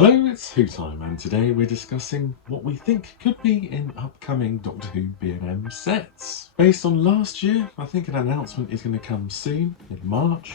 Hello, it's Who Time, and today we're discussing what we think could be in upcoming Doctor Who B&M sets. Based on last year, I think an announcement is going to come soon, in March,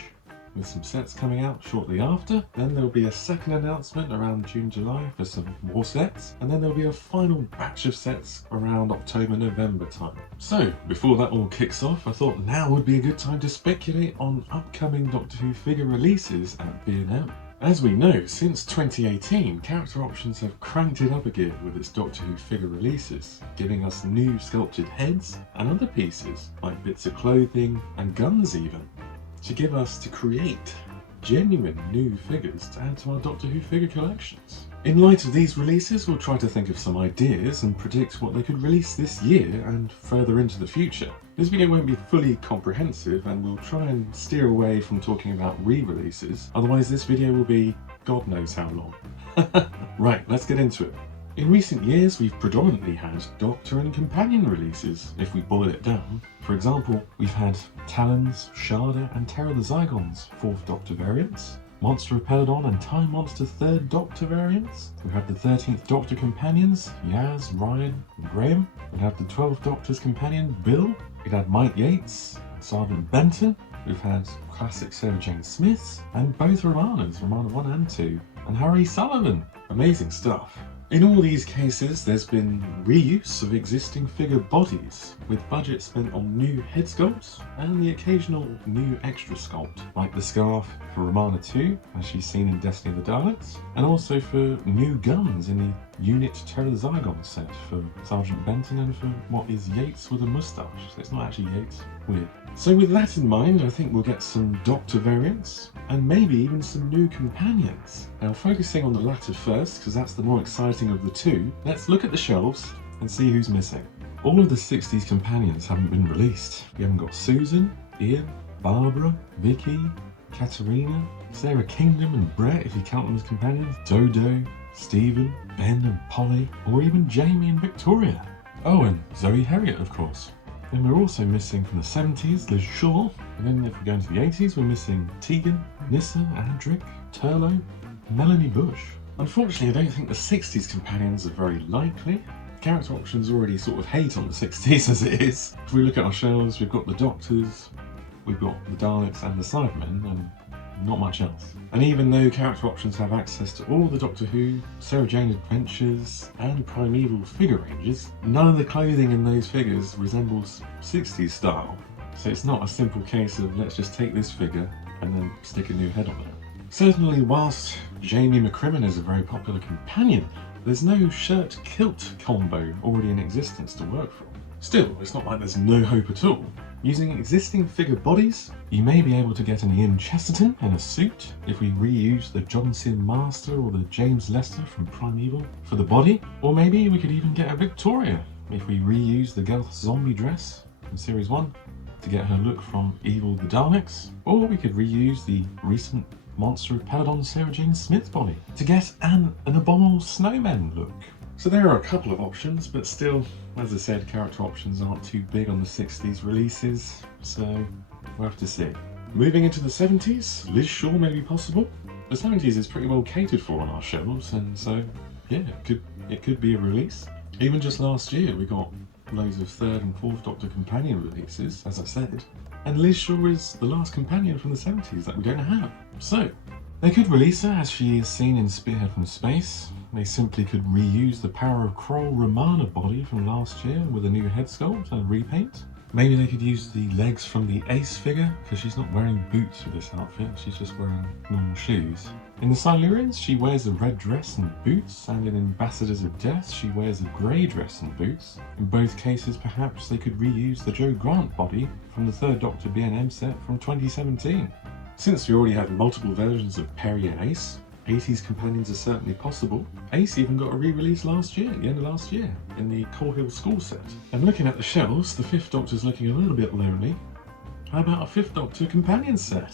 with some sets coming out shortly after. Then there'll be a second announcement around June, July for some more sets, and then there'll be a final batch of sets around October, November time. So, before that all kicks off, I thought now would be a good time to speculate on upcoming Doctor Who figure releases at B&M. As we know, since 2018, Character Options have cranked it up again with its Doctor Who figure releases, giving us new sculpted heads and other pieces, like bits of clothing and guns even, to create genuine new figures to add to our Doctor Who figure collections. In light of these releases, we'll try to think of some ideas and predict what they could release this year and further into the future. This video won't be fully comprehensive, and we'll try and steer away from talking about re-releases, otherwise this video will be God knows how long. Right, let's get into it. In recent years, we've predominantly had Doctor and Companion releases, if we boil it down. For example, we've had Talons, Sharda and Terror the Zygons 4th Doctor variants, Monster of Peladon and Time Monster 3rd Doctor variants. We have the 13th Doctor companions, Yaz, Ryan and Graham. We have the 12th Doctor's companion, Bill. We've had Mike Yates, Sergeant Benton. We've had classic Sarah Jane Smiths, and both Romanas, Romana 1 and 2, and Harry Sullivan. Amazing stuff. In all these cases, there's been reuse of existing figure bodies, with budget spent on new head sculpts and the occasional new extra sculpt, like the scarf for Romana 2, as she's seen in Destiny of the Daleks, and also for new guns in the Unit Terror the Zygon set for Sergeant Benton and for what is Yates with a moustache. So it's not actually Yates. Weird. So with that in mind, I think we'll get some Doctor variants, and maybe even some new companions. Now, focusing on the latter first, because that's the more exciting of the two, let's look at the shelves and see who's missing. All of the 60s companions haven't been released. We haven't got Susan, Ian, Barbara, Vicky, Katerina, Sarah Kingdom and Brett, if you count them as companions, Dodo, Stephen, Ben and Polly, or even Jamie and Victoria. Oh, and Zoe Herriot, of course. And we're also missing from the 70s, Liz Shaw, and then if we go into the 80s, we're missing Tegan, Nissa, Adric, Turlo, Melanie Bush. Unfortunately, I don't think the 60s companions are very likely. Character Options already sort of hate on the 60s as it is. If we look at our shelves, we've got the Doctors, we've got the Daleks and the Cybermen, and not much else. And even though Character Options have access to all the Doctor Who, Sarah Jane Adventures and Primeval figure ranges, none of the clothing in those figures resembles 60s style. So it's not a simple case of let's just take this figure and then stick a new head on it. Certainly, whilst Jamie McCrimmon is a very popular companion, there's no shirt-kilt combo already in existence to work from. Still, it's not like there's no hope at all. Using existing figure bodies, you may be able to get an Ian Chesterton in a suit if we reuse the Johnson Master or the James Lester from Primeval for the body, or maybe we could even get a Victoria if we reuse the Gelth zombie dress from Series 1 to get her look from Evil the Daleks, or we could reuse the recent Monster of Peladon Sarah Jane Smith body to get an abominable snowman look. So there are a couple of options, but still, as I said, Character Options aren't too big on the 60s releases, so we'll have to see. Moving into the 70s, Liz Shaw may be possible. The 70s is pretty well catered for on our shelves, and so yeah, it could be a release. Even just last year we got loads of 3rd and 4th Doctor companion releases, as I said, and Liz Shaw is the last companion from the 70s that we don't have. So they could release her as she is seen in Spearhead from Space. They simply could reuse the Power of Kroll Romana body from last year with a new head sculpt and repaint. Maybe they could use the legs from the Ace figure, because she's not wearing boots with this outfit, she's just wearing normal shoes. In the Silurians, she wears a red dress and boots, and in Ambassadors of Death, she wears a grey dress and boots. In both cases, perhaps they could reuse the Joe Grant body from the 3rd Doctor B&M set from 2017. Since we already have multiple versions of Perry and Ace, 80s companions are certainly possible. Ace even got a re-release last year, at the end of last year, in the Coal Hill School set. And looking at the shelves, the 5th Doctor's looking a little bit lonely. How about a 5th Doctor companion set?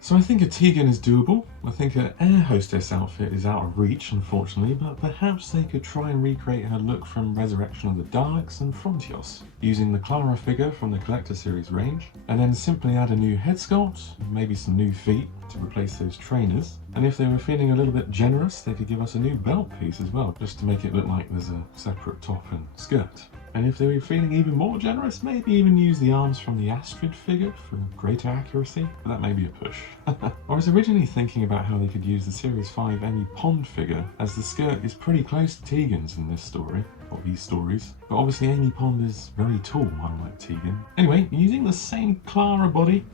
So I think a Tegan is doable. I think her air hostess outfit is out of reach, unfortunately, but perhaps they could try and recreate her look from Resurrection of the Daleks and Frontios, using the Clara figure from the Collector Series range, and then simply add a new head sculpt, maybe some new feet to replace those trainers. And if they were feeling a little bit generous, they could give us a new belt piece as well, just to make it look like there's a separate top and skirt. And if they were feeling even more generous, maybe even use the arms from the Astrid figure for greater accuracy, but that may be a push. I was originally thinking about how they could use the Series 5 Amy Pond figure, as the skirt is pretty close to Tegan's in this story, or these stories, but obviously Amy Pond is very tall, unlike Tegan. Anyway, using the same Clara body,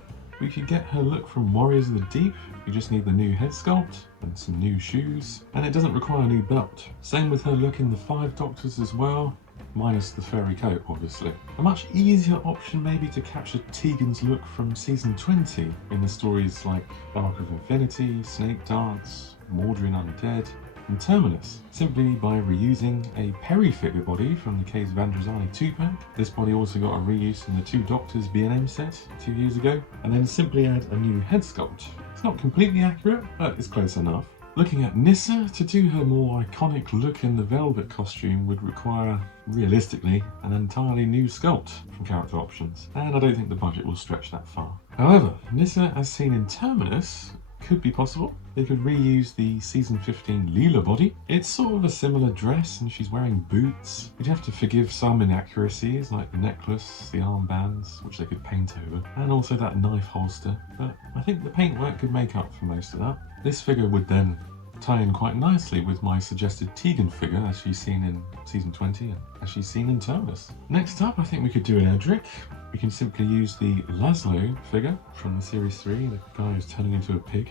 we could get her look from Warriors of the Deep. You just need the new head sculpt and some new shoes, and it doesn't require a new belt. Same with her look in the 5 Doctors as well, minus the furry coat, obviously. A much easier option maybe to capture Tegan's look from season 20 in the stories like Arc of Infinity, Snake Dance, Mordrin Undead, and Terminus, simply by reusing a Perry figure body from the Caves of Androzani 2-pack. This body also got a reuse in the 2 Doctors B&M set 2 years ago, and then simply add a new head sculpt. It's not completely accurate, but it's close enough. Looking at Nyssa, to do her more iconic look in the Velvet costume would require, realistically, an entirely new sculpt from character options, and I don't think the budget will stretch that far. However, Nyssa, as seen in Terminus, could be possible. They could reuse the season 15 Leela body. It's sort of a similar dress and she's wearing boots. You'd have to forgive some inaccuracies like the necklace, the armbands, which they could paint over, and also that knife holster, but I think the paintwork could make up for most of that. This figure would then tie in quite nicely with my suggested Tegan figure as she's seen in season 20 and as she's seen in Terminus. Next up, I think we could do an Edric. We can simply use the Laszlo figure from the Series 3, the guy who's turning into a pig.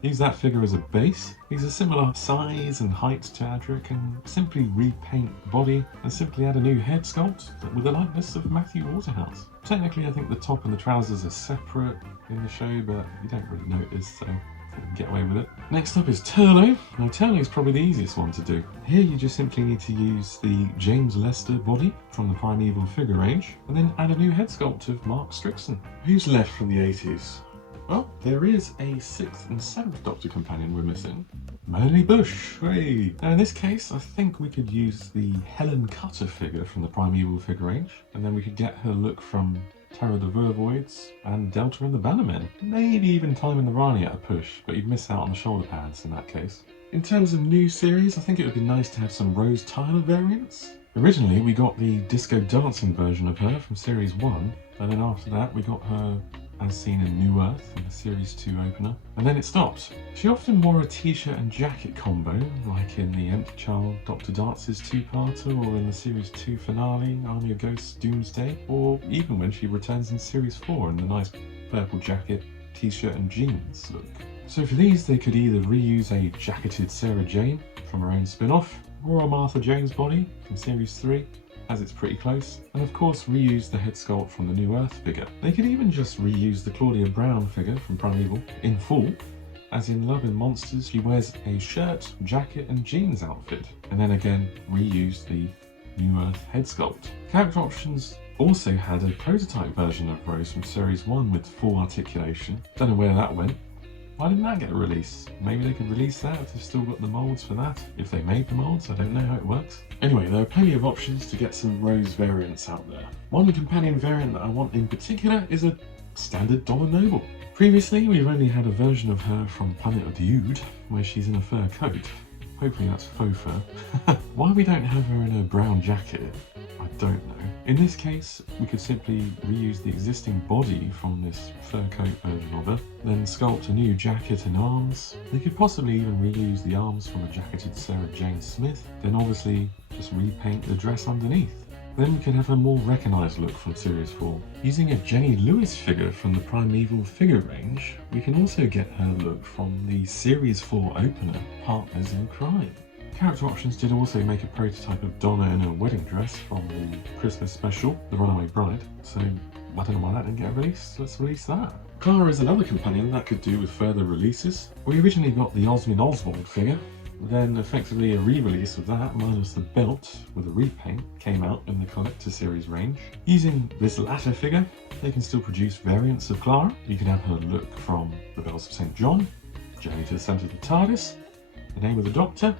Use that figure as a base. He's a similar size and height to Edric, and simply repaint the body and simply add a new head sculpt with the likeness of Matthew Waterhouse. Technically, I think the top and the trousers are separate in the show, but you don't really notice, so get away with it. Next up is Turlo. Now Turlo is probably the easiest one to do. Here you just simply need to use the James Lester body from the Primeval figure range, and then add a new head sculpt of Mark Strickson. Who's left from the 80s? Well, there is a 6th and 7th Doctor companion we're missing. Melanie Bush, hey! Now in this case, I think we could use the Helen Cutter figure from the Primeval figure range, and then we could get her look from Terror the Vervoids and Delta and the Bannermen. Maybe even Time and the Rani at a push, but you'd miss out on the shoulder pads in that case. In terms of new series, I think it would be nice to have some Rose Tyler variants. Originally, we got the disco dancing version of her from Series 1, and then after that we got her as seen in New Earth in the Series 2 opener, and then it stopped. She often wore a t-shirt and jacket combo, like in the Empty Child Dr. Dance's 2-parter, or in the Series 2 finale, Army of Ghosts Doomsday, or even when she returns in Series 4 in the nice purple jacket, t-shirt and jeans look. So for these, they could either reuse a jacketed Sarah Jane from her own spin-off, or a Martha Jones body from Series 3, as it's pretty close, and of course reuse the head sculpt from the New Earth figure. They could even just reuse the Claudia Brown figure from Primeval in full, as in Love and Monsters she wears a shirt, jacket and jeans outfit, and then again reuse the New Earth head sculpt. Character Options also had a prototype version of Rose from Series 1 with full articulation. Don't know where that went. Why didn't that get a release? Maybe they could release that if they've still got the moulds for that. If they made the moulds, I don't know how it works. Anyway, there are plenty of options to get some Rose variants out there. One companion variant that I want in particular is a standard Donna Noble. Previously, we've only had a version of her from Planet of the Ood, where she's in a fur coat. Hopefully that's faux fur. Why we don't have her in a brown jacket, I don't know. In this case, we could simply reuse the existing body from this fur coat version of her, then sculpt a new jacket and arms. They could possibly even reuse the arms from a jacketed Sarah Jane Smith, then obviously just repaint the dress underneath. Then we can have a more recognised look from Series 4. Using a Jenny Lewis figure from the Primeval figure range, we can also get her look from the Series 4 opener, Partners in Crime. Character Options did also make a prototype of Donna in her wedding dress from the Christmas special, The Runaway Bride, so I don't know why that didn't get released, let's release that. Clara is another companion that could do with further releases. We originally got the Osmond Oswald figure, then effectively a re-release of that minus the belt with a repaint came out in the Collector Series range. Using this latter figure, they can still produce variants of Clara. You can have her look from the Bells of St. John, Journey to the Centre of the TARDIS, The Name of the Doctor,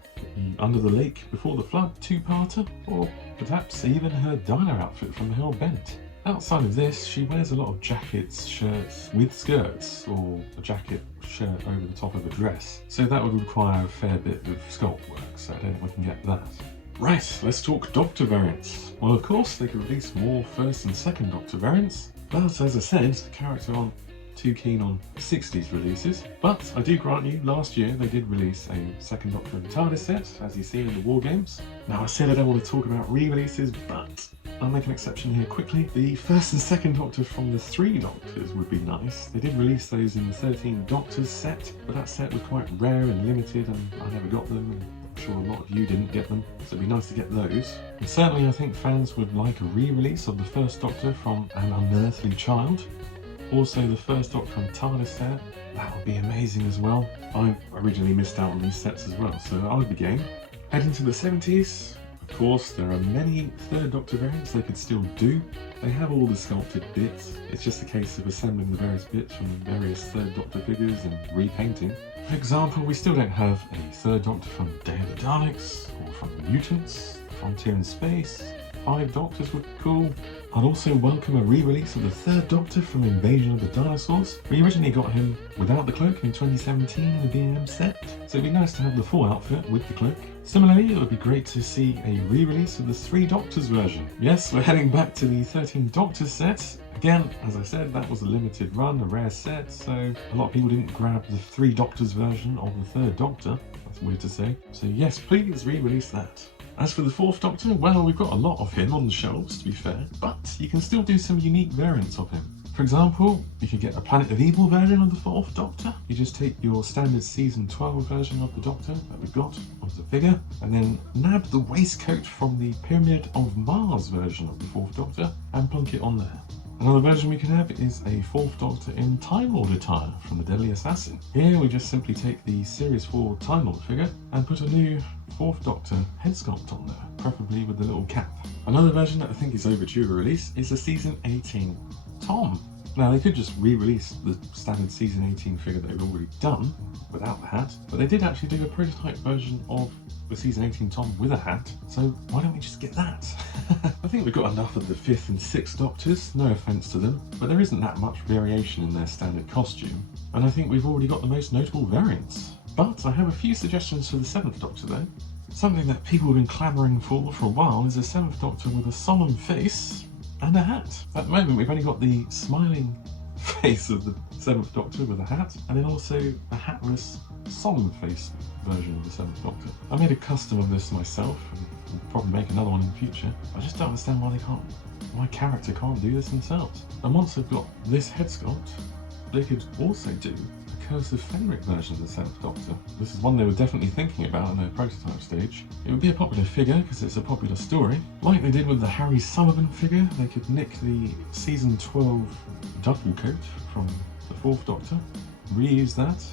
Under the Lake Before the Flood two-parter, or perhaps even her diner outfit from the Hell Bent. Outside of this, she wears a lot of jackets, shirts with skirts, or a jacket shirt over the top of a dress, so that would require a fair bit of sculpt work, so I don't think we can get that. Right, let's talk Doctor variants. Well, of course, they could release more first and second Doctor variants, but as I said, the character aren't too keen on 60s releases, but I do grant you, last year they did release a second Doctor and TARDIS set, as you've seen in the War Games. Now, I said I don't want to talk about re-releases, but I'll make an exception here quickly. The first and second Doctor from the 3 Doctors would be nice. They did release those in the 13 Doctors set, but that set was quite rare and limited, and I never got them, and I'm sure a lot of you didn't get them, so it'd be nice to get those. And certainly I think fans would like a re-release of the first Doctor from An Unearthly Child. Also the first Doctor from TARDIS set, that would be amazing as well. I originally missed out on these sets as well, so I would be game. Heading to the 70s, of course there are many third Doctor variants they could still do. They have all the sculpted bits, it's just a case of assembling the various bits from various third Doctor figures and repainting. For example, we still don't have a third Doctor from Day of the Daleks, or from Mutants, Frontier in Space. 5 Doctors would be cool. I'd also welcome a re-release of the third Doctor from Invasion of the Dinosaurs. We originally got him without the cloak in 2017 in the B&M set, so it'd be nice to have the full outfit with the cloak. Similarly, it would be great to see a re-release of the 3 Doctors version. Yes, we're heading back to the 13 Doctors set. Again, as I said, that was a limited run, a rare set, so a lot of people didn't grab the 3 Doctors version of the third Doctor. That's weird to say. So yes, please re-release that. As for the 4th Doctor, well, we've got a lot of him on the shelves, to be fair, but you can still do some unique variants of him. For example, you could get a Planet of Evil version of the 4th Doctor. You just take your standard Season 12 version of the Doctor that we've got of the figure, and then nab the waistcoat from the Pyramid of Mars version of the 4th Doctor and plunk it on there. Another version we can have is a 4th Doctor in Time Lord attire from the Deadly Assassin. Here we just simply take the Series 4 Time Lord figure and put a new 4th Doctor head sculpt on there, preferably with the little cap. Another version that I think is overdue a release is the Season 18 Tom. Now they could just re-release the standard Season 18 figure they've already done without the hat, but they did actually do a prototype version of the Season 18 Tom with a hat, so why don't we just get that? I think we've got enough of the 5th and 6th Doctors, no offence to them, but there isn't that much variation in their standard costume, and I think we've already got the most notable variants. But I have a few suggestions for the 7th Doctor though. Something that people have been clamouring for a while is a 7th Doctor with a solemn face and a hat. At the moment we've only got the smiling face of the 7th Doctor with a hat, and then also a hatless solemn face version of the 7th Doctor. I made a custom of this myself, and will probably make another one in the future. I just don't understand why my character can't do this themselves. And once they've got this head sculpt, they could also do a Curse of Fenric version of the 7th Doctor. This is one they were definitely thinking about in their prototype stage. It would be a popular figure because it's a popular story. Like they did with the Harry Sullivan figure, they could nick the Season 12 duffel coat from the 4th Doctor, reuse that,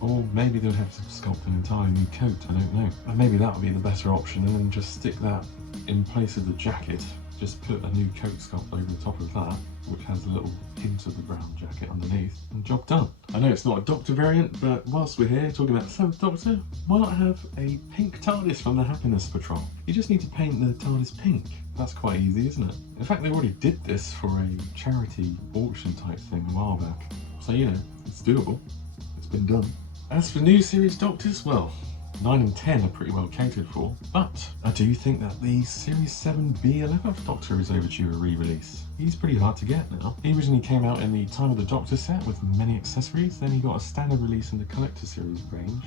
or maybe they'll have to sculpt an entirely new coat, I don't know. And maybe that would be the better option, and then just stick that in place of the jacket. Just put a new coat sculpt over the top of that, which has a little hint of the brown jacket underneath, and job done. I know it's not a Doctor variant, but whilst we're here talking about the 7th Doctor, why not have a pink TARDIS from the Happiness Patrol? You just need to paint the TARDIS pink. That's quite easy, isn't it? In fact, they already did this for a charity auction type thing a while back. So, you know, it's doable. It's been done. As for new series Doctors, well, 9 and 10 are pretty well catered for, but I do think that the Series 7B 11th Doctor is overdue a re-release. He's pretty hard to get now. He originally came out in the Time of the Doctor set with many accessories, then he got a standard release in the Collector Series range.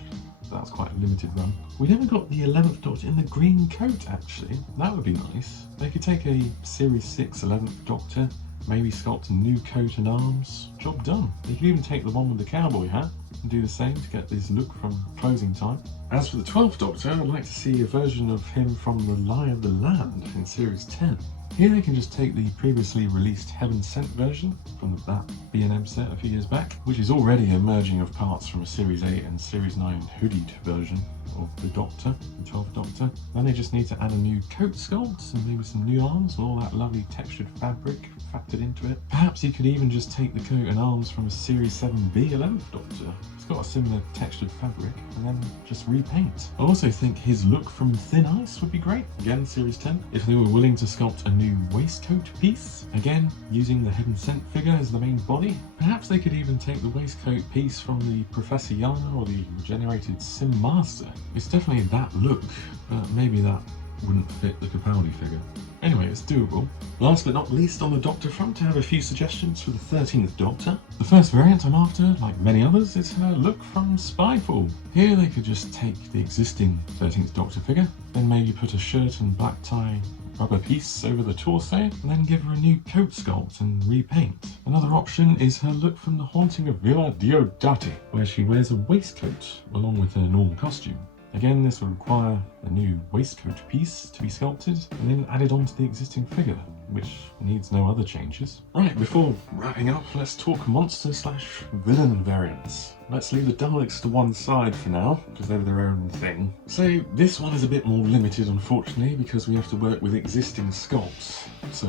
That was quite a limited run. We never got the 11th Doctor in the green coat, actually. That would be nice. They could take a Series 6 11th Doctor, maybe sculpt a new coat and arms. Job done. They could even take the one with the cowboy hat and do the same to get this look from Closing Time. As for the 12th Doctor, I'd like to see a version of him from The Lie of the Land in Series 10. Here they can just take the previously released Heaven Sent version from that B&M set a few years back, which is already a merging of parts from a Series 8 and Series 9 hoodied version of the Doctor, the 12th Doctor. Then they just need to add a new coat sculpt and maybe some new arms with all that lovely textured fabric factored into it. Perhaps you could even just take the coat and arms from a Series 7B 11th Doctor. It's got a similar textured fabric, and then just repaint. I also think his look from Thin Ice would be great. Again, Series 10. If they were willing to sculpt a new waistcoat piece, again, using the Heaven Sent figure as the main body. Perhaps they could even take the waistcoat piece from the Professor Yana or the regenerated Sim Master. It's definitely that look, but maybe that wouldn't fit the Capaldi figure. Anyway, it's doable. Last but not least on the Doctor front, I have a few suggestions for the 13th Doctor. The first variant I'm after, like many others, is her look from Spyfall. Here they could just take the existing 13th Doctor figure, then maybe put a shirt and black tie rubber piece over the torso, and then give her a new coat sculpt and repaint. Another option is her look from The Haunting of Villa Diodati, where she wears a waistcoat along with her normal costume. Again, this would require a new waistcoat piece to be sculpted and then added onto the existing figure, which needs no other changes. Right, before wrapping up, let's talk monster/villain variants. Let's leave the Daleks to one side for now, because they're their own thing. So this one is a bit more limited, unfortunately, because we have to work with existing sculpts. So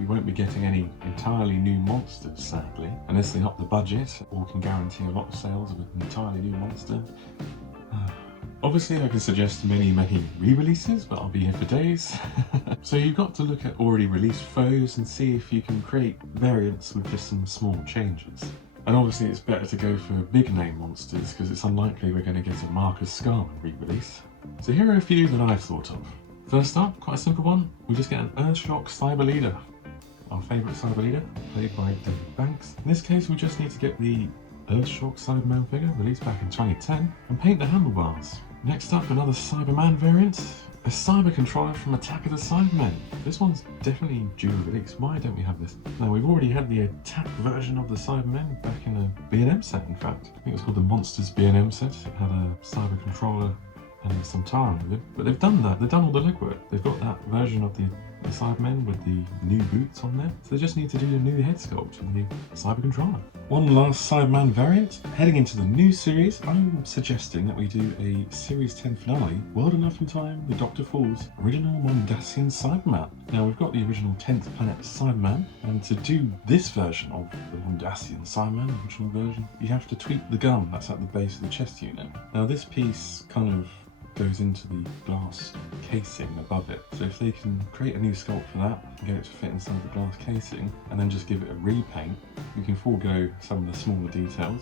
we won't be getting any entirely new monsters, sadly, unless they up the budget or can guarantee a lot of sales of an entirely new monster. Obviously, I can suggest many re-releases, but I'll be here for days. So you've got to look at already released foes and see if you can create variants with just some small changes. And obviously it's better to go for big name monsters because it's unlikely we're going to get a Marcus Scarman re-release. So here are a few that I've thought of. First up, quite a simple one, we just get an Earthshock Cyber Leader. Our favourite Cyber Leader, played by David Banks. In this case we just need to get the Earthshock Cyberman figure released back in 2010 and paint the handlebars. Next up, another Cyberman variant, a Cyber Controller from Attack of the Cybermen. This one's definitely due release. Why don't we have this? Now, we've already had the Attack version of the Cybermen back in a B&M set, in fact. I think it was called the Monsters B&M set. It had a Cyber Controller and some Taran with it. But they've done that. They've done all the legwork. They've got that version of the Cybermen with the new boots on there. So they just need to do a new head sculpt with the Cyber Controller. One last Cyberman variant. Heading into the new series, I'm suggesting that we do a Series 10 finale, World Enough in Time, the Dr. Falls original Mondasian Cyberman. Now we've got the original 10th Planet Cyberman, and to do this version of the Mondasian Cyberman, the original version, you have to tweak the gun that's at the base of the chest unit. Now this piece kind of goes into the glass casing above it. So if they can create a new sculpt for that and get it to fit inside the glass casing and then just give it a repaint, we can forego some of the smaller details.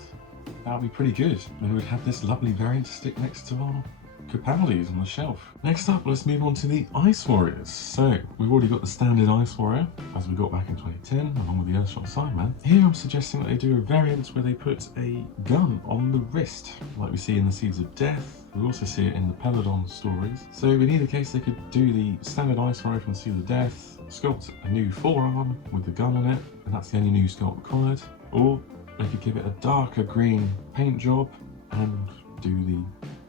That would be pretty good. And we'd have this lovely variant to stick next to our Capaldis on the shelf. Next up, let's move on to the Ice Warriors. So we've already got the standard Ice Warrior, as we got back in 2010, along with the Earthshock Cyberman. Here I'm suggesting that they do a variant where they put a gun on the wrist, like we see in the Seeds of Death. We also see it in the Peladon stories. So in either case, they could do the standard Ice Warrior from Seeds of Death, sculpt a new forearm with the gun on it, and that's the only new sculpt required. Or they could give it a darker green paint job and do the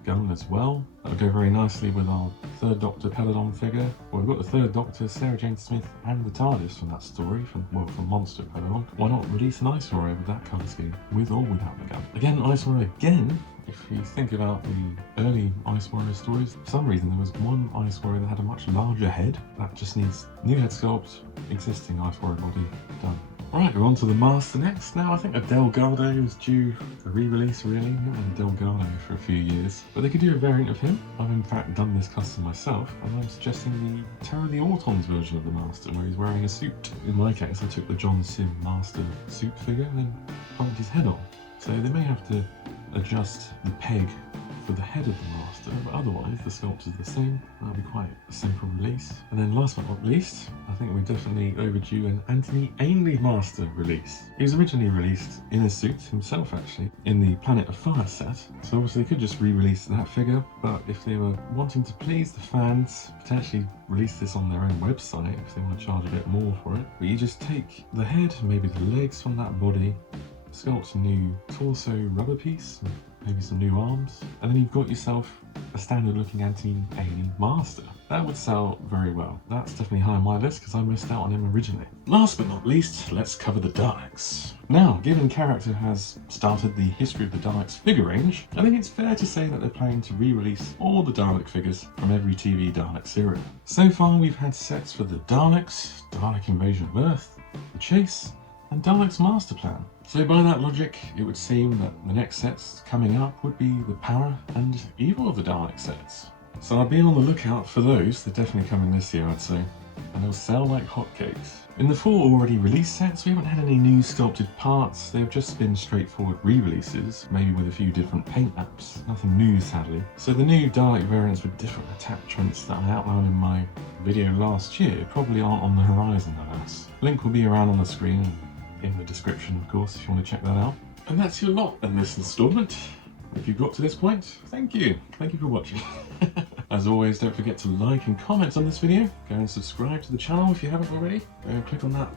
gun as well. That would go very nicely with our third Doctor Peladon figure. Well, we've got the third Doctor, Sarah Jane Smith, and the TARDIS from that story, from Monster Peladon. Why not release an Ice Warrior with that colour scheme, with or without the gun? Again, Ice Warrior again. If you think about the early Ice Warrior stories, for some reason there was one Ice Warrior that had a much larger head. That just needs new head sculpt, existing Ice Warrior body, done. Right, we're on to the Master next. Now, I think a Delgado is due a re-release, really. We haven't had a Delgado for a few years. But they could do a variant of him. I've in fact done this custom myself, and I'm suggesting the Terror of the Autons version of the Master, where he's wearing a suit. In my case, I took the John Sim Master suit figure and then pumped his head on. So they may have to adjust the peg for the head of the Master, but otherwise the sculpt is the same. That'll be quite a simple release. And then last but not least, I think we're definitely overdue an Anthony Ainley Master release. He was originally released in a suit himself, actually, in the Planet of Fire set, so obviously they could just re-release that figure, but if they were wanting to please the fans, potentially release this on their own website if they want to charge a bit more for it. But you just take the head, maybe the legs from that body, sculpt a new torso rubber piece, maybe some new arms, and then you've got yourself a standard looking Anthony Ainley Master. That would sell very well. That's definitely high on my list because I missed out on him originally. Last but not least, let's cover the Daleks. Now, given Character has started the history of the Daleks figure range, I think it's fair to say that they're planning to re-release all the Dalek figures from every TV Daleks era. So far we've had sets for the Daleks, Dalek Invasion of Earth, The Chase, and Daleks Master Plan. So by that logic, it would seem that the next sets coming up would be the Power and Evil of the Dalek sets. So I'll be on the lookout for those. They're definitely coming this year, I'd say. And they'll sell like hotcakes. In the 4 already released sets, we haven't had any new sculpted parts. They've just been straightforward re-releases, maybe with a few different paint apps. Nothing new, sadly. So the new Dalek variants with different attachments that I outlined in my video last year probably aren't on the horizon, alas. Link will be around on the screen, in the description, of course, if you want to check that out. And that's your lot in this installment. If you've got to this point, thank you. Thank you for watching. As always, don't forget to like and comment on this video. Go and subscribe to the channel if you haven't already. Go and click on that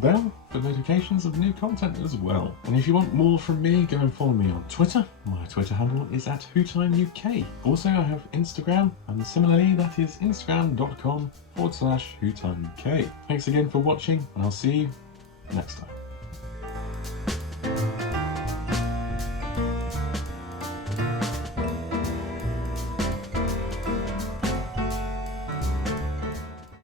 bell for notifications of new content as well. And if you want more from me, go and follow me on Twitter. My Twitter handle is @WhoTimeUK. Also, I have Instagram, and similarly, that is instagram.com/WhoTimeUK. Thanks again for watching, and I'll see you next time.